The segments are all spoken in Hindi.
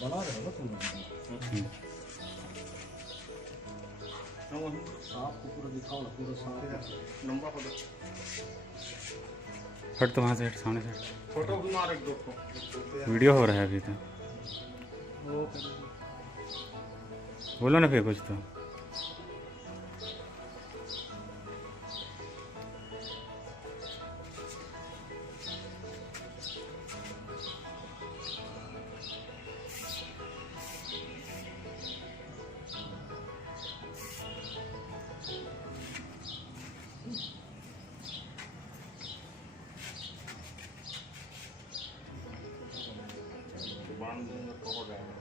बना रहे हो तुम आपको पूरा दिखाओ ना, पूरा साफ लंबा फोटो। हट तो वहाँ से हट, सामने से हट। फोटो भी मार एक दो वीडियो हो रहा है अभी तो। बोलो ना फिर कुछ तो। बांध देंगे तो हो जाएगा।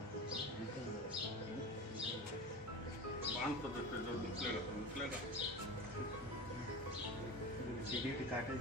बांध तो देते जो निकलेगा तो निकलेगा। सीढ़ी काटे